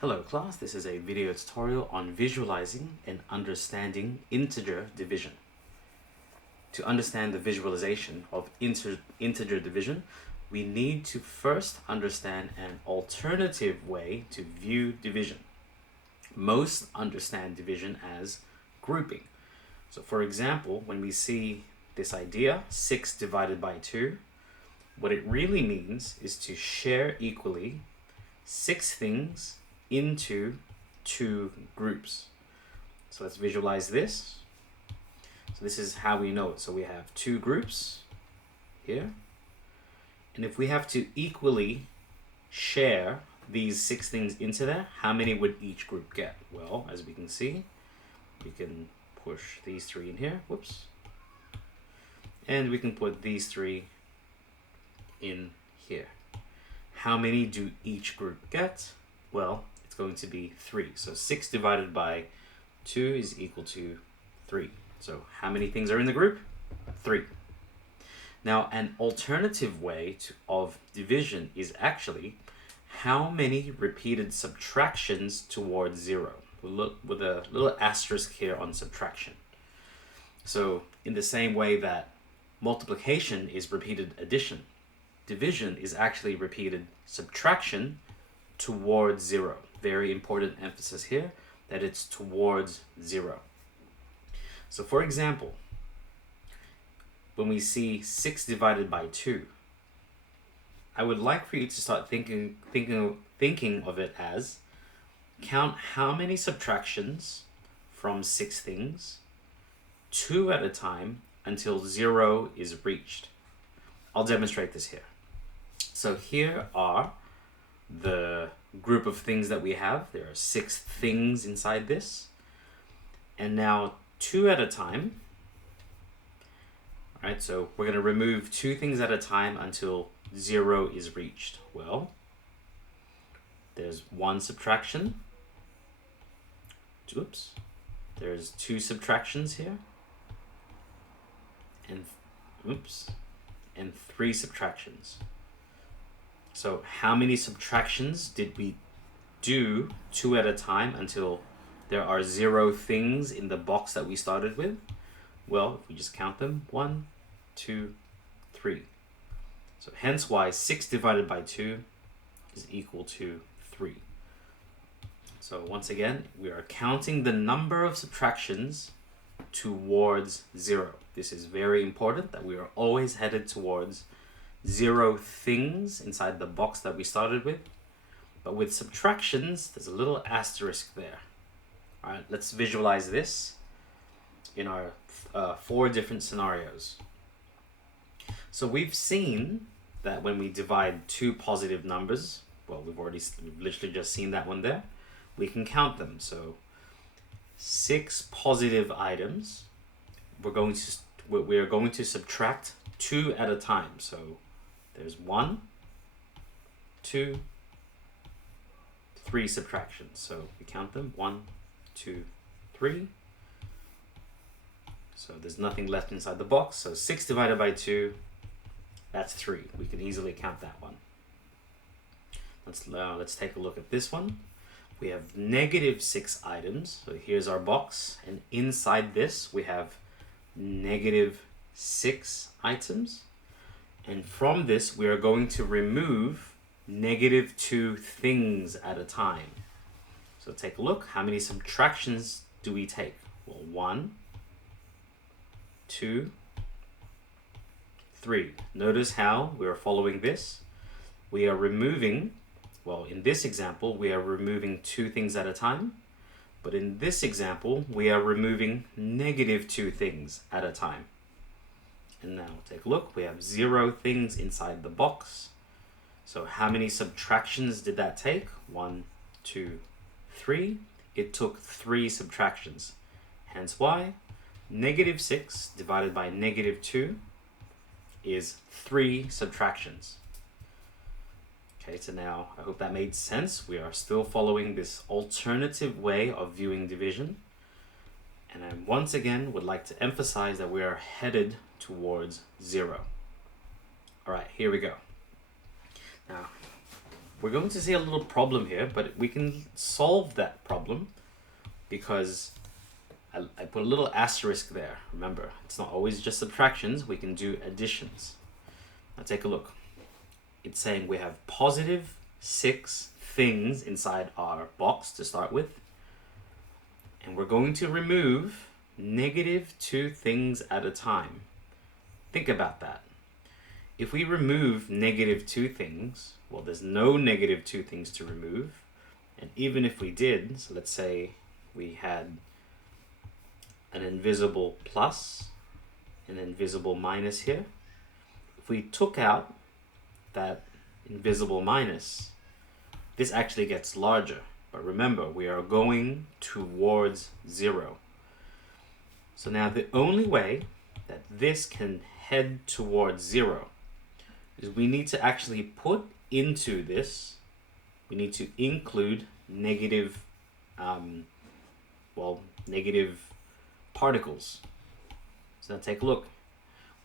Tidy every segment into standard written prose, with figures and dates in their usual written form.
Hello class, this is a video tutorial on visualizing and understanding integer division. To understand the visualization of integer division, we need to first understand an alternative way to view division. Most understand division as grouping. So for example, when we see this idea, 6 divided by 2, what it really means is to share equally 6 things into 2 groups. So let's visualize this. So this is how we know it. So we have 2 groups here. And if we have to equally share these 6 things into there, how many would each group get? Well, as we can see, we can push these 3 in here. Whoops. And we can put these 3 in here. How many do each group get? Well, it's going to be 3. So 6 divided by 2 is equal to 3. So how many things are in the group? 3. Now, an alternative way of division is actually how many repeated subtractions towards 0, with a little asterisk here on subtraction. So in the same way that multiplication is repeated addition, division is actually repeated subtraction towards 0. Very important emphasis here that it's towards 0. So for example, when we see 6 divided by 2, I would like for you to start thinking of it as count how many subtractions from 6 things, 2 at a time, until 0 is reached. I'll demonstrate this here. So here are the group of things that we have. There are 6 things inside this. And now 2 at a time. All right, so we're going to remove 2 things at a time until 0 is reached. Well, there's 1 subtraction. Oops. There's 2 subtractions here. And oops. And 3 subtractions. So how many subtractions did we do 2 at a time until there are 0 things in the box that we started with? Well, if we just count them, 1, 2, 3. So hence why 6 divided by 2 is equal to 3. So once again, we are counting the number of subtractions towards 0. This is very important that we are always headed towards 0 things inside the box that we started with. But with subtractions, there's a little asterisk there. All right, let's visualize this in our 4 different scenarios. So we've seen that when we divide 2 positive numbers, well, we've literally just seen that one there, we can count them. So 6 positive items, we are going to subtract 2 at a time. So there's 1, 2, 3 subtractions. So we count them, 1, 2, 3. So there's nothing left inside the box. So 6 divided by 2, that's 3. We can easily count that one. Let's take a look at this one. We have negative 6 items. So here's our box. And inside this, we have negative 6 items. And from this, we are going to remove negative 2 things at a time. So take a look. How many subtractions do we take? Well, 1, 2, 3. Notice how we are following this. We are removing, well, in this example, we are removing 2 things at a time. But in this example, we are removing negative 2 things at a time. And now take a look. We have 0 things inside the box. So how many subtractions did that take? 1, 2, 3. It took 3 subtractions. Hence why negative 6 divided by negative 2 is 3 subtractions. Okay, so now I hope that made sense. We are still following this alternative way of viewing division. And I once again would like to emphasize that we are headed towards 0. All right, here we go. Now, we're going to see a little problem here, but we can solve that problem because I put a little asterisk there. Remember, it's not always just subtractions. We can do additions. Now take a look. It's saying we have positive 6 things inside our box to start with. And we're going to remove negative 2 things at a time. Think about that. If we remove negative 2 things, well, there's no negative 2 things to remove. And even if we did, so let's say we had an invisible plus, an invisible minus here. If we took out that invisible minus, this actually gets larger. But remember, we are going towards 0. So now the only way that this can head towards 0 is we need to actually put into this, we need to include negative, negative particles. So now take a look.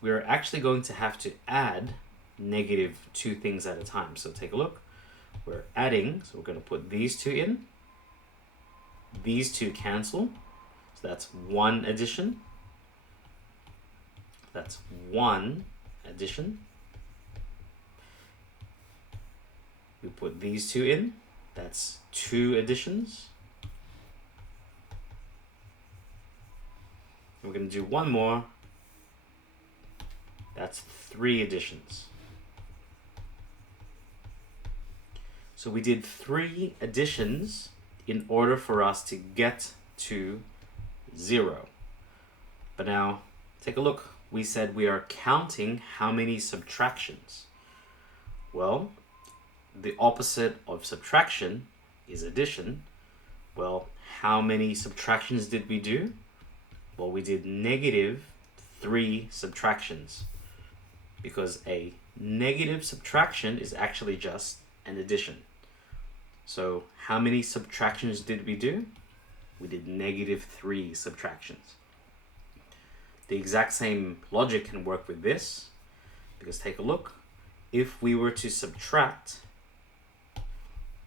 We're actually going to have to add negative 2 things at a time. So take a look. We're adding, so we're going to put these 2 in. These 2 cancel. So that's 1 addition. That's 1 addition. We put these 2 in. That's 2 additions. We're going to do 1 more. That's 3 additions. So we did 3 additions in order for us to get to 0. But now, take a look. We said we are counting how many subtractions. Well, the opposite of subtraction is addition. Well, how many subtractions did we do? Well, we did negative 3 subtractions, because a negative subtraction is actually just an addition. So how many subtractions did we do? We did negative 3 subtractions. The exact same logic can work with this, because take a look. If we were to subtract,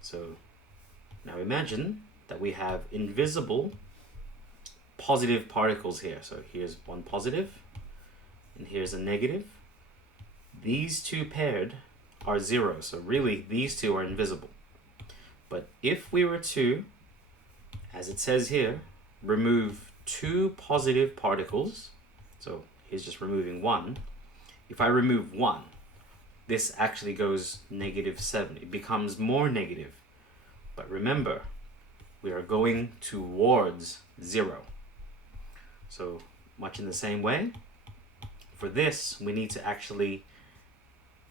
so now imagine that we have invisible positive particles here. So here's one positive and here's a negative. These 2 paired are 0. So really these 2 are invisible. But if we were to, as it says here, remove 2 positive particles, so here's just removing 1. If I remove 1, this actually goes negative 7. It becomes more negative. But remember, we are going towards 0. So much in the same way, for this, we need to actually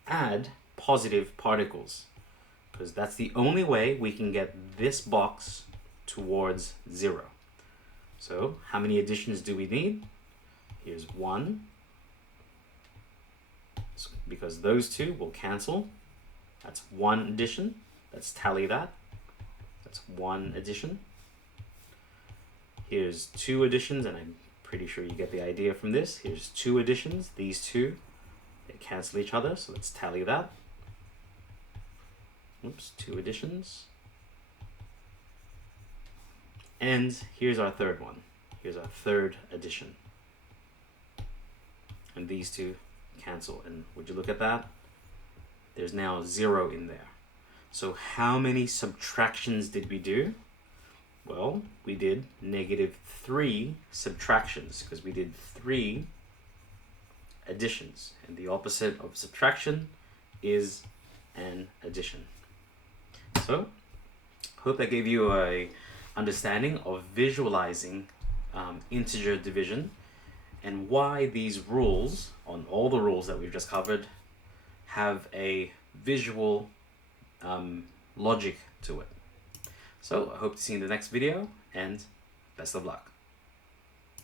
add positive particles, because that's the only way we can get this box towards 0. So how many additions do we need? Here's 1, because those 2 will cancel. That's 1 addition. Let's tally that. That's 1 addition. Here's 2 additions, and I'm pretty sure you get the idea from this. Here's 2 additions. These 2, they cancel each other, so let's tally that. Oops, 2 additions. And here's our third one. Here's our third addition. And these 2 cancel. And would you look at that? There's now 0 in there. So how many subtractions did we do? Well, we did negative 3 subtractions, because we did 3 additions. And the opposite of subtraction is an addition. So, hope that gave you a understanding of visualizing integer division, and why these rules, on all the rules that we've just covered, have a visual logic to it. So I hope to see you in the next video, and best of luck.